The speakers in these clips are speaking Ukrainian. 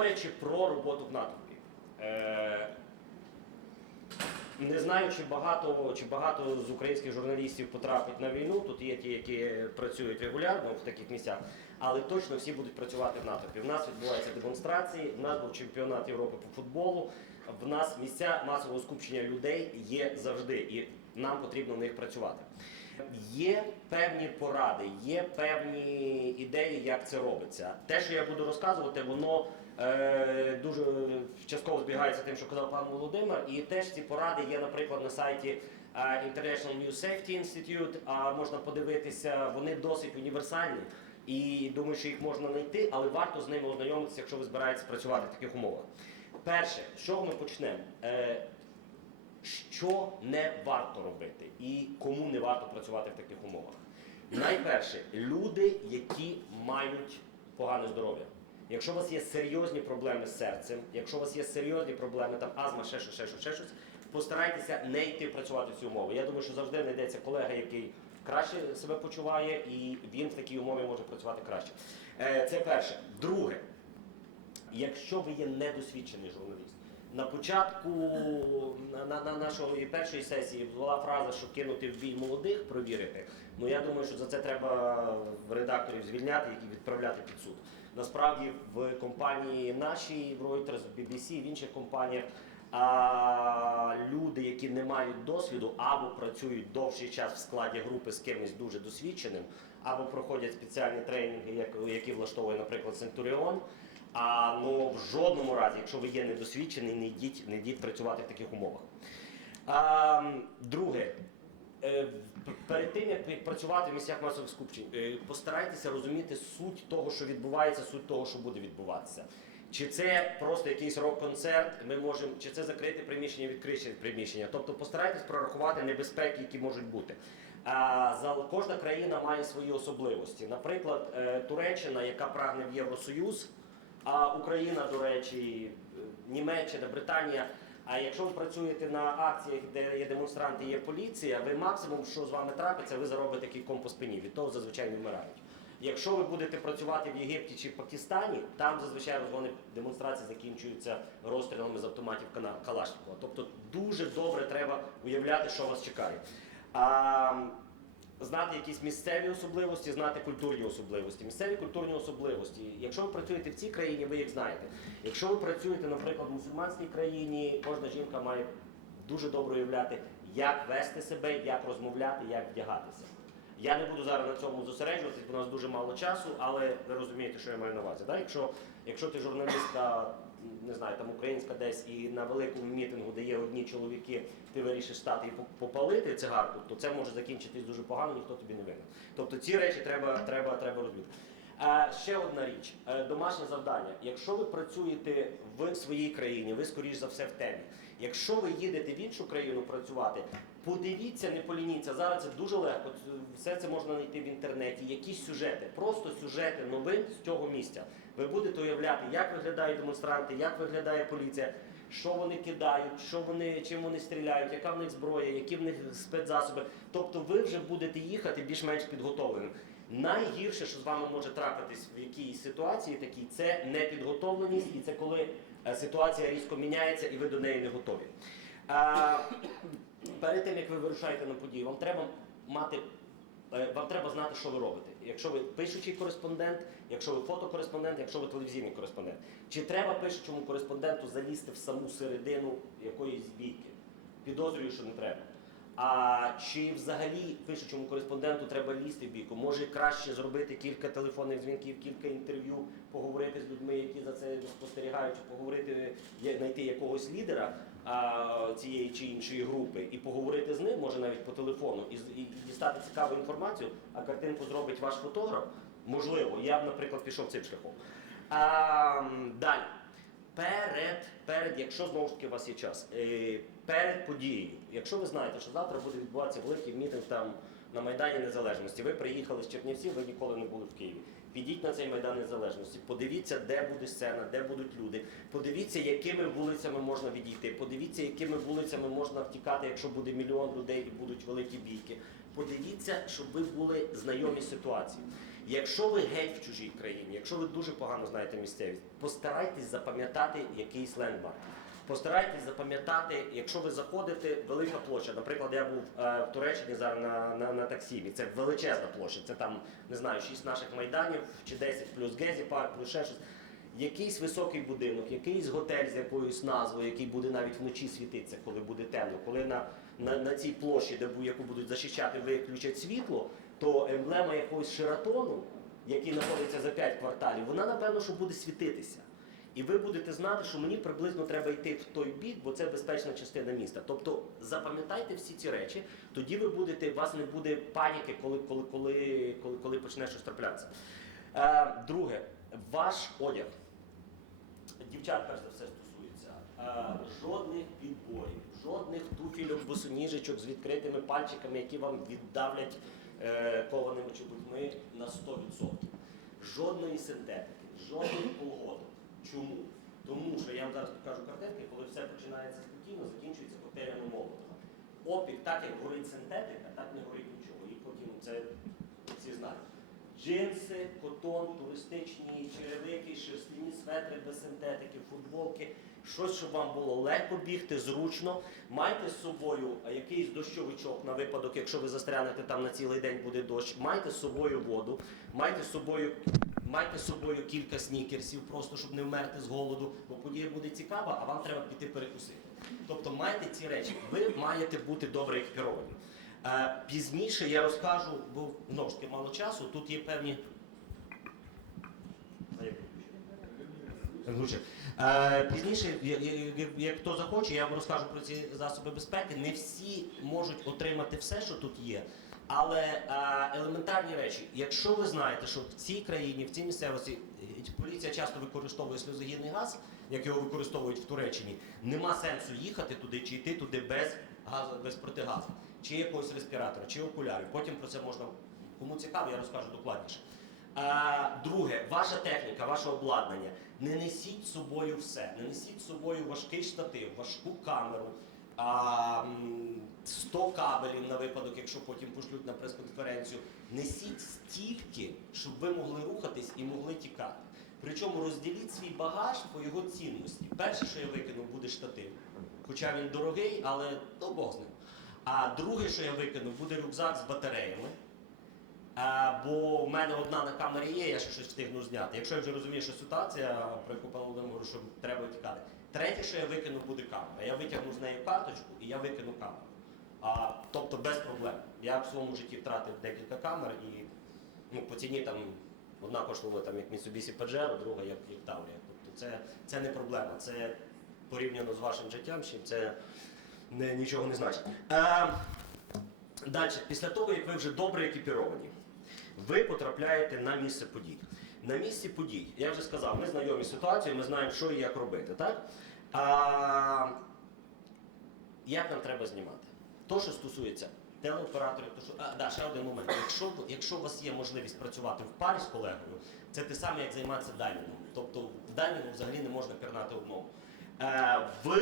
говорячи про роботу в натовпі. Е, не знаю, чи багато, чи багато з українських журналістів потрапить на війну. Тут є ті, які працюють регулярно в таких місцях, але точно всі будуть працювати в натовпі. В нас відбуваються демонстрації, в нас був чемпіонат Європи по футболу. В нас місця масового скупчення людей є завжди, і нам потрібно в них працювати. Є певні поради, є певні ідеї, як це робиться. Те, що я буду розказувати, воно дуже частково збігається тим, що казав пан Володимир. І теж ці поради є, наприклад, на сайті е, International News Safety Institute. А можна подивитися, вони досить універсальні. І думаю, що їх можна знайти, але варто з ними ознайомитися, якщо ви збираєтесь працювати в таких умовах. Перше, з чого ми почнемо? Е, що не варто робити і кому не варто працювати в таких умовах. Найперше, люди, які мають погане здоров'я. Якщо у вас є серйозні проблеми з серцем, якщо у вас є серйозні проблеми, там астма, ще щось, ще щось, ще щось, постарайтеся не йти працювати в ці умови. Я думаю, що завжди знайдеться колега, який краще себе почуває, і він в такій умові може працювати краще. Е, Це перше. Друге, якщо ви є недосвідчений журналіст, на початку на, на нашої першої сесії була фраза, що кинути в бій молодих, провірити. Ну я думаю, що за це треба редакторів звільняти і відправляти під суд. Насправді в компанії нашій, Reuters, в BBC, в інших компаніях. А люди, які не мають досвіду, або працюють довший час в складі групи з кимось дуже досвідченим, або проходять спеціальні тренінги, які влаштовує, наприклад, Центуріон. А ну в жодному разі, якщо ви є недосвідчений, не йдіть, не йдіть працювати в таких умовах. А, друге, перед тим як працювати в місцях масових скупчень, е, постарайтеся розуміти суть того, що відбувається, суть того, що буде відбуватися. Чи це просто якийсь рок-концерт, ми можемо, чи це закрите приміщення, відкрите приміщення. Тобто постарайтесь прорахувати небезпеки, які можуть бути. А, за, кожна країна має свої особливості. Наприклад, е, Туреччина, яка прагне в Євросоюз, а Україна, до речі, е, Німеччина, Британія. А якщо ви працюєте на акціях, де є демонстранти, є поліція, ви максимум, що з вами трапиться, ви заробите кільком по спині. Від того зазвичай вмирають. Якщо ви будете працювати в Єгипті чи в Пакистані, там зазвичай розгони демонстрації закінчуються розстрілами з автоматів Калашникова. Тобто дуже добре треба уявляти, що вас чекає. А, знати якісь місцеві особливості, знати культурні особливості. Місцеві культурні особливості. Якщо ви працюєте в цій країні, ви їх знаєте. Якщо ви працюєте, наприклад, в мусульманській країні, кожна жінка має дуже добре уявляти, як вести себе, як розмовляти, як вдягатися. Я не буду зараз на цьому зосереджуватись, бо у нас дуже мало часу, але ви розумієте, що я маю на увазі. Да? Якщо, якщо ти журналістка, не знаю, там українська десь і на великому мітингу, де є одні чоловіки, ти вирішиш стати і по- попалити цигарку, то це може закінчитись дуже погано, ніхто тобі не винен. Тобто ці речі треба, треба, треба розуміти. Е, ще одна річ, е, домашнє завдання. Якщо ви працюєте в своїй країні, ви скоріш за все в темі. Якщо ви їдете в іншу країну працювати, подивіться, не полініться. Зараз це дуже легко. Все це можна знайти в інтернеті. Якісь сюжети, просто сюжети новин з цього місця. Ви будете уявляти, як виглядають демонстранти, як виглядає поліція. Що вони кидають, що вони, чим вони стріляють, яка в них зброя, які в них спецзасоби. Тобто ви вже будете їхати більш-менш підготовленим. Найгірше, що з вами може трапитись в якійсь ситуації такій, це непідготовленість, і це коли ситуація різко міняється і ви до неї не готові. А, перед тим як ви вирушаєте на подію, вам треба мати. е, Вам треба знати, що ви робите. Якщо ви пишучий кореспондент, якщо ви фотокореспондент, якщо ви телевізійний кореспондент. Чи треба пишучому кореспонденту залізти в саму середину якоїсь бійки? Підозрюю, що не треба. А чи взагалі пишучому кореспонденту треба лізти в бійку? Може краще зробити кілька телефонних дзвінків, кілька інтерв'ю, поговорити з людьми, які за це спостерігають, поговорити, знайти якогось лідера а, цієї чи іншої групи і поговорити з ним, може навіть по телефону, і, і дістати цікаву інформацію, а картинку зробить ваш фотограф. Можливо, я б, наприклад, пішов цим шляхом. А, далі. Перед, перед, якщо знову ж таки у вас є час, е, перед подією, якщо ви знаєте, що завтра буде відбуватися великий мітинг там на Майдані Незалежності, ви приїхали з Чернівців, ви ніколи не були в Києві. Підіть на цей Майдан Незалежності, подивіться, де буде сцена, де будуть люди. Подивіться, якими вулицями можна відійти. Подивіться, якими вулицями можна втікати, якщо буде мільйон людей і будуть великі бійки. Подивіться, щоб ви були знайомі з ситуацією. Якщо ви геть в чужій країні, якщо ви дуже погано знаєте місцевість, постарайтесь запам'ятати якийсь лендмарк. Постарайтесь запам'ятати, якщо ви заходите, велика площа. Наприклад, я був е, в Туреччині зараз на, на, на таксімі. Це величезна площа. Це там не знаю, 6 наших майданів чи 10 плюс Гезі парк, плюс ще щось. Якийсь високий будинок, якийсь готель з якоюсь назвою, який буде навіть вночі світитися, коли буде темно. Коли на, на, на цій площі, де яку будуть захищати, виключать світло, то емблема якогось Шератону, який знаходиться за 5 кварталів, вона напевно що буде світитися. І ви будете знати, що мені приблизно треба йти в той бік, бо це безпечна частина міста. Тобто запам'ятайте всі ці речі, тоді ви будете, у вас не буде паніки, коли, коли, коли, коли, коли почне щось траплятися. Е, друге, ваш одяг. Дівчат, перш за все, стосується. Е, жодних підборів, жодних туфільок, босоніжечок з відкритими пальчиками, які вам віддавлять е, кованими чоботьми на 100%. Жодної синтетики, жодних колготок. Чому? Тому що я вам зараз покажу картинки, коли все починається спокійно, закінчується коктейлями молотова. Опік, так як горить синтетика, так не горить нічого. І потім це всі знають. Джинси, котон, туристичні черевики, шерстяні светри без синтетики, футболки. Щось, щоб вам було легко бігти, зручно. Майте з собою якийсь дощовичок на випадок, якщо ви застрянете там на цілий день буде дощ. Майте з собою воду, майте з собою. Майте з собою кілька снікерсів, просто щоб не вмерти з голоду, бо подія буде цікава, а вам треба піти перекусити. Тобто майте ці речі, ви маєте бути добре екіпіровані. Е, пізніше я розкажу, бо знову ж таки мало часу, тут є певні. Е, Пізніше, як хто захоче, я вам розкажу про ці засоби безпеки. Не всі можуть отримати все, що тут є. Але е, елементарні речі, якщо ви знаєте, що в цій країні, в цій місцевості е, поліція часто використовує сльозогінний газ, як його використовують в Туреччині, нема сенсу їхати туди чи йти туди без газу, без протигазу, чи якогось респіратора, чи окулярів. Потім про це можна, кому цікаво, я розкажу докладніше. А, друге, ваша техніка, ваше обладнання. Не несіть з собою все. Не несіть з собою важкий штатив, важку камеру, а, 100 кабелів на випадок, якщо потім пошлють на прес-конференцію. Несіть стільки, щоб ви могли рухатись і могли тікати. Причому розділіть свій багаж по його цінності. Перше, що я викинув, буде штатив. Хоча він дорогий, але ну Бог з ним. А друге, що я викинув, буде рюкзак з батареями. А, бо в мене одна на камері є, я ще щось встигну зняти. Якщо я вже розумію, що ситуація, про яку пан Володимир що треба тікати. Третє, що я викину, буде камера. Я витягну з неї карточку і я викину камеру. А, тобто без проблем. Я в своєму житті втратив декілька камер і ну, по ціні там одна коштувала там, як Mitsubishi Pajero, друга як, як Tauria. Тобто це, це не проблема. Це порівняно з вашим життям, чим це не, нічого не значить. Е, Далі, після того, як ви вже добре екіпіровані, ви потрапляєте на місце подій. На місці подій, я вже сказав, ми знайомі з ситуацією, ми знаємо, що і як робити. Так? А, як нам треба знімати? То, що стосується телеоператорів, то що. А, да, ще один момент. Якщо, якщо у вас є можливість працювати в парі з колегою, це те саме, як займатися дайвінгом. Тобто в дайвінгу взагалі не можна пірнати одному. Е, в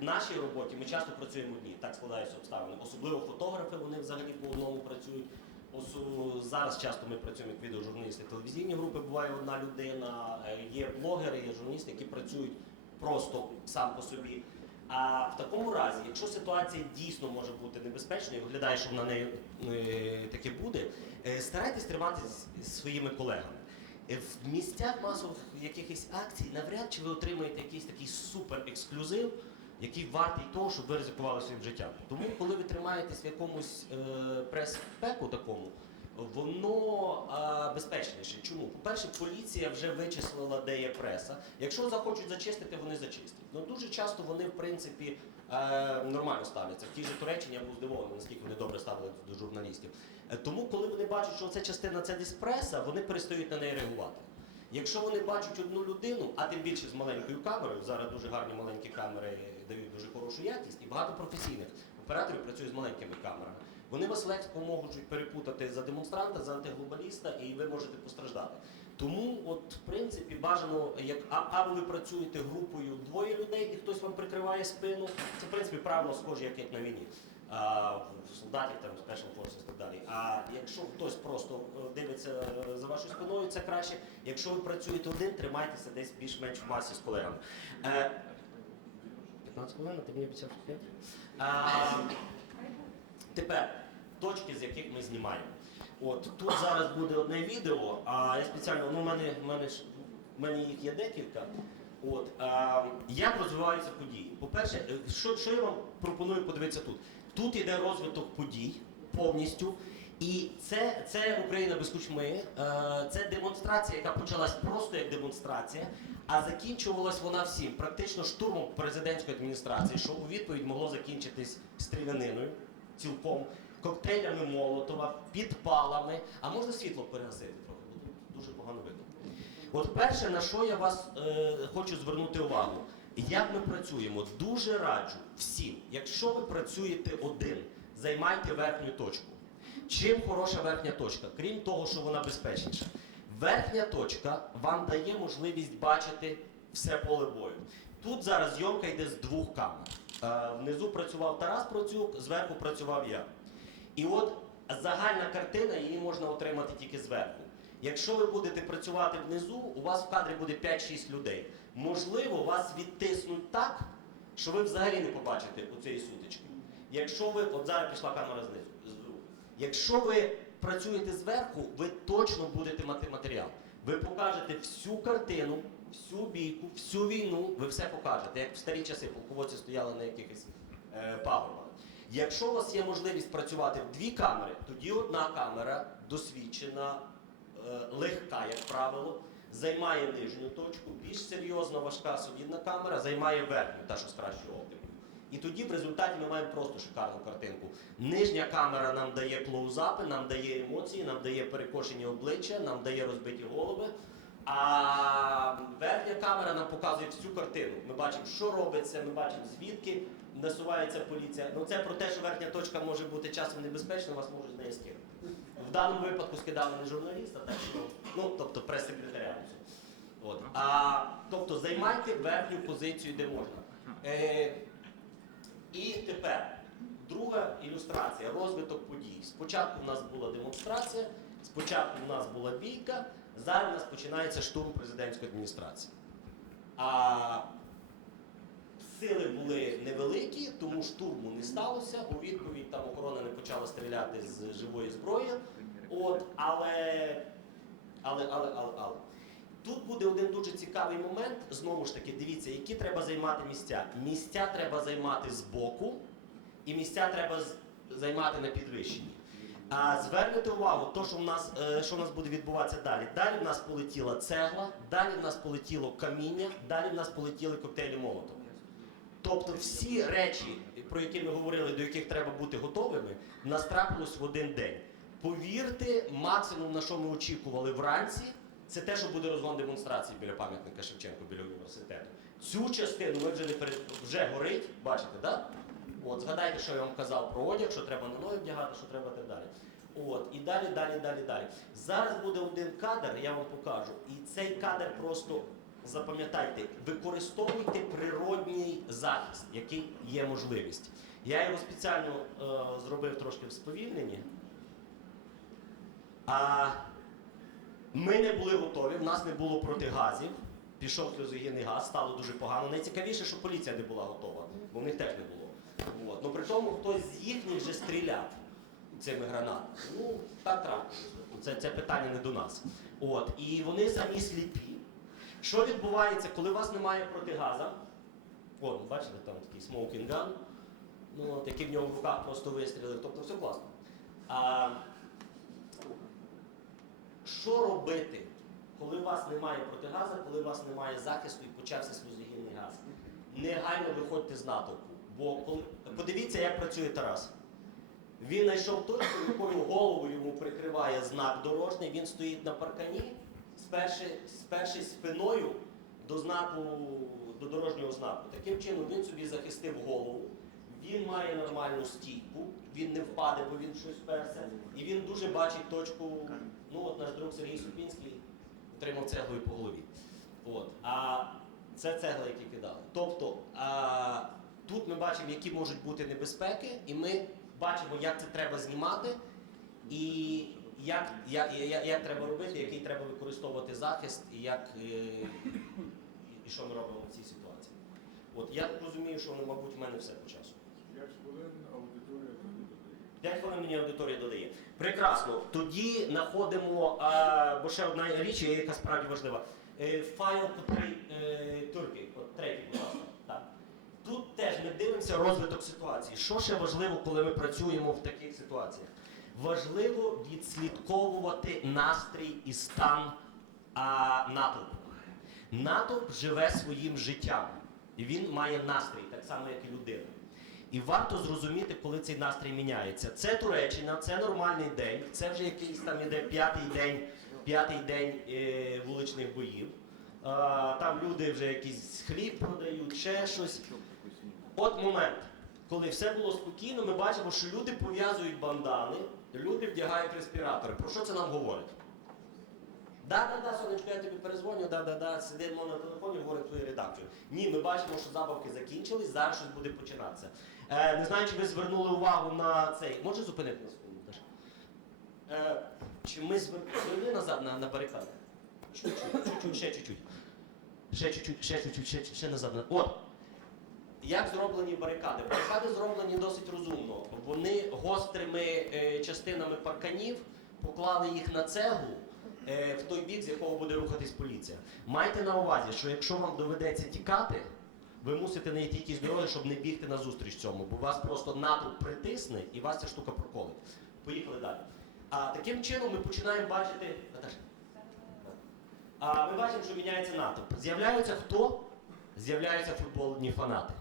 нашій роботі ми часто працюємо одні, так складаються обставини. Особливо фотографи, вони взагалі по одному працюють. Зараз часто ми працюємо як відеожурналісти. Телевізійні групи буває одна людина, е, є блогери, є журналісти, які працюють просто сам по собі. А в такому разі, якщо ситуація дійсно може бути небезпечною, виглядає, що вона не таке буде, е, старайтесь тримати з- з своїми колегами. Е, В місцях масових якихось акцій навряд чи ви отримаєте якийсь такий супер ексклюзив, який вартий того, щоб ви ризикували своїм життям. Тому, коли ви тримаєтесь в якомусь е, прес-пеку такому, воно е, безпечніше. Чому? По-перше, поліція вже вичислила, де є преса. Якщо захочуть зачистити, вони зачистять. Ну дуже часто вони, в принципі, е, нормально ставляться. В тій же Туреччині я був здивований, наскільки вони добре ставляться до журналістів. Е, Тому, коли вони бачать, що це частина це десь преса, вони перестають на неї реагувати. Якщо вони бачать одну людину, а тим більше з маленькою камерою, зараз дуже гарні маленькі камери дають дуже хорошу якість, і багато професійних операторів працюють з маленькими камерами. Вони вас легко можуть перепутати за демонстранта, за антиглобаліста, і ви можете постраждати. Тому, от, в принципі, бажано, як або ви працюєте групою двоє людей, і хтось вам прикриває спину. Це в принципі правило схоже, як, як на війні. Солдатів, там, Special Forces і так далі. А якщо хтось просто е, дивиться е, за вашою спиною, це краще. Якщо ви працюєте один, тримайтеся десь більш-менш в масі з колегами. Е, 15 хвилин, а ти мені обіцяв 5? Тепер точки, з яких ми знімаємо. От тут зараз буде одне відео, а я спеціально, ну, в мене, в мене, в мене їх є декілька. От, а, як розвиваються події? По-перше, е, що, що я вам пропоную подивитися тут? Тут іде розвиток подій повністю. І це, це Україна без кучми. Е, Це демонстрація, яка почалась просто як демонстрація, а закінчувалась вона всім, практично штурмом президентської адміністрації, що у відповідь могло закінчитись стріляниною цілком, коктейлями Молотова, підпалами. А можна світло перегасити трохи, дуже погано видно. От перше, на що я вас е, хочу звернути увагу. Як ми працюємо? Дуже раджу всім, якщо ви працюєте один, займайте верхню точку. Чим хороша верхня точка? Крім того, що вона безпечніша. Верхня точка вам дає можливість бачити все поле бою. Тут зараз зйомка йде з двох камер. Е, внизу працював Тарас Процюк, зверху працював я. І от загальна картина її можна отримати тільки зверху. Якщо ви будете працювати внизу, у вас в кадрі буде 5-6 людей. Можливо, вас відтиснуть так, що ви взагалі не побачите у цієї сутички. Якщо ви, от зараз пішла камера знизу. Якщо ви працюєте зверху, ви точно будете мати матеріал. Ви покажете всю картину, всю бійку, всю війну, ви все покажете. Як в старі часи полководці стояли на якихось е, пагорбах. Якщо у вас є можливість працювати в дві камери, тоді одна камера досвідчена, легка, як правило, займає нижню точку, більш серйозна, важка солідна камера займає верхню, та що з кращою оптикою. І тоді в результаті ми маємо просто шикарну картинку. Нижня камера нам дає клоузапи, нам дає емоції, нам дає перекошені обличчя, нам дає розбиті голови. А верхня камера нам показує всю картину. Ми бачимо, що робиться, ми бачимо, звідки насувається поліція. Ну це про те, що верхня точка може бути часом небезпечна, вас можуть з неї скинути. В даному випадку скидали не журналіста, так що ну тобто прес-секретаря. От. А, тобто займайте верхню позицію, де можна. Е, і тепер друга ілюстрація, розвиток подій. Спочатку в нас була демонстрація, спочатку в нас була бійка, зараз у нас починається штурм президентської адміністрації. А сили були невеликі, тому штурму не сталося. У відповідь там охорона не почала стріляти з живої зброї. От, але, але, але, але, але. Тут буде один дуже цікавий момент. Знову ж таки, дивіться, які треба займати місця. Місця треба займати збоку, і місця треба займати на підвищенні. А звернете увагу, то, що в нас, е, що в нас буде відбуватися далі. Далі в нас полетіла цегла, далі в нас полетіло каміння, далі в нас полетіли коктейлі Молотова. Тобто всі речі, про які ми говорили, до яких треба бути готовими, в нас трапилось в один день. Повірте, максимум, на що ми очікували вранці, це те, що буде розгон демонстрації біля пам'ятника Шевченко біля університету. Цю частину ми вже не перед... вже горить, бачите, так? От, згадайте, що я вам казав про одяг, що треба на ноги вдягати, що треба так далі. От, і далі, далі, далі, далі. Зараз буде один кадр, я вам покажу. І цей кадр просто запам'ятайте, використовуйте природній захист, який є можливість. Я його спеціально е, зробив трошки в сповільненні. А ми не були готові, в нас не було протигазів. Пішов сльозогінний газ, стало дуже погано. Найцікавіше, що поліція не була готова, бо в них теж не було. От. Ну при тому хтось з їхніх вже стріляв цими гранатами. Ну, так трапилось. Це, це питання не до нас. От. І вони самі сліпі. Що відбувається, коли у вас немає протигаза? О, ну, бачите, там такий gun, ну, от, який в нього в руках просто вистрілив, тобто все класно. А, що робити, коли у вас немає протигаза, коли у вас немає захисту і почався сльозогінний газ? Негайно виходьте з натовпу. Бо коли... подивіться, як працює Тарас. Він знайшов точку, якою голову йому прикриває знак дорожній, він стоїть на паркані, сперши, сперши спиною до знаку, до дорожнього знаку. Таким чином він собі захистив голову, він має нормальну стійку, він не впаде, бо він щось перся, і він дуже бачить точку. Ну от наш друг Сергій Супінський отримав цеглою по голові. От. А це цегла, які кидали. Тобто а, тут ми бачимо, які можуть бути небезпеки, і ми бачимо, як це треба знімати, і як, як, як, як треба робити, який треба використовувати захист, і як е, і що ми робимо в цій ситуації. От я розумію, що ну, мабуть, в мене все по часу. 5 хвилин аудиторія додає. 5 хвилин мені аудиторія додає. Прекрасно. Тоді знаходимо, а, бо ще одна річ, яка справді важлива. Е, Файл котрий е, турки, от третій, будь ласка. Так. Тут теж ми дивимося розвиток ситуації. Що ще важливо, коли ми працюємо в таких ситуаціях? Важливо відслідковувати настрій і стан а, натовпу. Натовп живе своїм життям. І він має настрій, так само, як і людина. І варто зрозуміти, коли цей настрій міняється. Це Туреччина, це нормальний день, це вже якийсь там іде п'ятий день, п'ятий день е, вуличних боїв. А, там люди вже якийсь хліб продають, ще щось. От момент, коли все було спокійно, ми бачимо, що люди пов'язують бандани, люди вдягають респіратори. Про що це нам говорить? Да, да, да, сонечко, я тобі перезвоню, да, да, да, сидимо на телефоні, говорить твою редакцію. Ні, ми бачимо, що забавки закінчились, зараз щось буде починатися. Е, не знаю, чи ви звернули увагу на цей. Може зупинити на секунду? Е, чи ми звернули назад на, на барикади? Чуть-чуть, чуть-чуть, ще чуть-чуть. Ще чуть-чуть, ще чуть-чуть, ще назад. От. Як зроблені барикади? Барикади зроблені досить розумно. Вони гострими е, частинами парканів поклали їх на цеглу е, в той бік, з якого буде рухатись поліція. Майте на увазі, що якщо вам доведеться тікати, ви мусите знайти якісь дороги, щоб не бігти назустріч цьому, бо вас просто натовп притисне і вас ця штука проколить. Поїхали далі. А таким чином ми починаємо бачити. А ми бачимо, що міняється натовп. З'являються хто? З'являються футбольні фанати.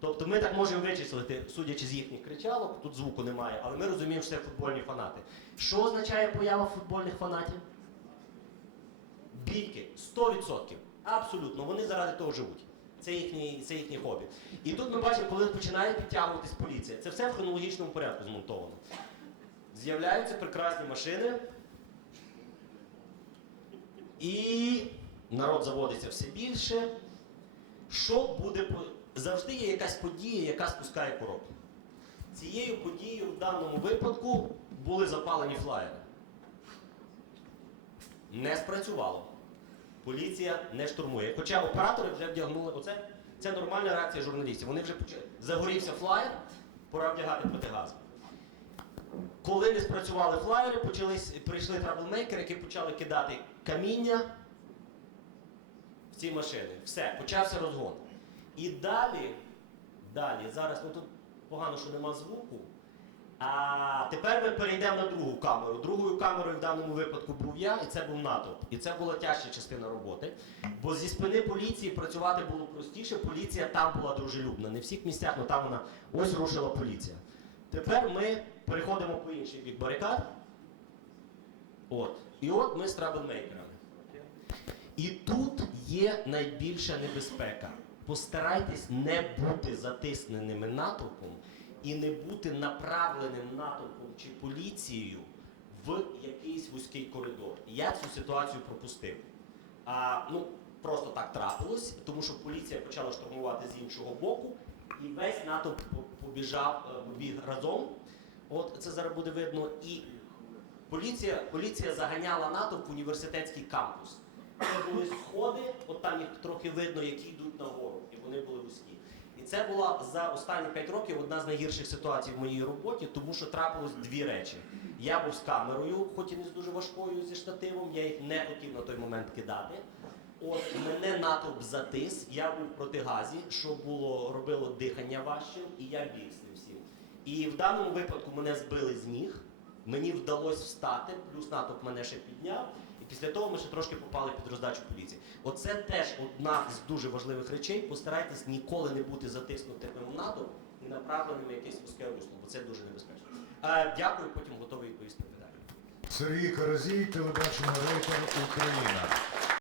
Тобто ми так можемо вичислити, судячи з їхніх кричалок, тут звуку немає, але ми розуміємо, що це футбольні фанати. Що означає поява футбольних фанатів? Бійки. 100%. Абсолютно. Вони заради того живуть. Це їхнє, це їхнє хобі. І тут ми бачимо, коли починає підтягуватись поліція. Це все в хронологічному порядку змонтовано. З'являються прекрасні машини. І народ заводиться все більше. Що буде завжди є якась подія, яка спускає корок. Цією подією в даному випадку були запалені флаєри. Не спрацювало. Поліція не штурмує. Хоча оператори вже вдягнули оце. Це нормальна реакція журналістів. Вони вже почали. Загорівся флаєр, пора вдягати протигаз. Коли не спрацювали флаєри, почались, прийшли траблмейкери, які почали кидати каміння в ці машини. Все, почався розгон. І далі, далі, зараз, ну тут погано, що нема звуку. А тепер ми перейдемо на другу камеру. Другою камерою в даному випадку був я, і це був натовп. І це була тяжча частина роботи. Бо зі спини поліції працювати було простіше. Поліція там була дружелюбна. Не в всіх місцях, але там вона ось рушила поліція. Тепер ми переходимо по інший бік барикад. От. І от ми з траблмейкерами. І тут є найбільша небезпека. Постарайтесь не бути затисненими натовпом і не бути направленим натовпом чи поліцією в якийсь вузький коридор. Я цю ситуацію пропустив. А, ну, просто так трапилось, тому що поліція почала штурмувати з іншого боку, і весь натовп побіжав, е, побіг разом. От це зараз буде видно. І поліція, поліція заганяла натовп в університетський кампус. Це були сходи, от там їх трохи видно, які йдуть нагору, і вони були вузькі. І це була за останні 5 років одна з найгірших ситуацій в моїй роботі, тому що трапилось дві речі. Я був з камерою, хоч і не з дуже важкою зі штативом, я їх не хотів на той момент кидати. От мене натовп затис, я був в протигазі, що було робило дихання важчим, і я біг з цим всім. І в даному випадку мене збили з ніг. Мені вдалося встати, плюс натовп мене ще підняв. Після того ми ще трошки попали під роздачу поліції. Оце теж одна з дуже важливих речей. Постарайтесь ніколи не бути затиснутими в НАТО і направленими якесь вузьке русло, бо це дуже небезпечно. Е, дякую, потім готовий відповісти на питання. Сергій Каразій, телебачення Рейтер Україна.